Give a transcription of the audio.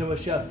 eu achei assim.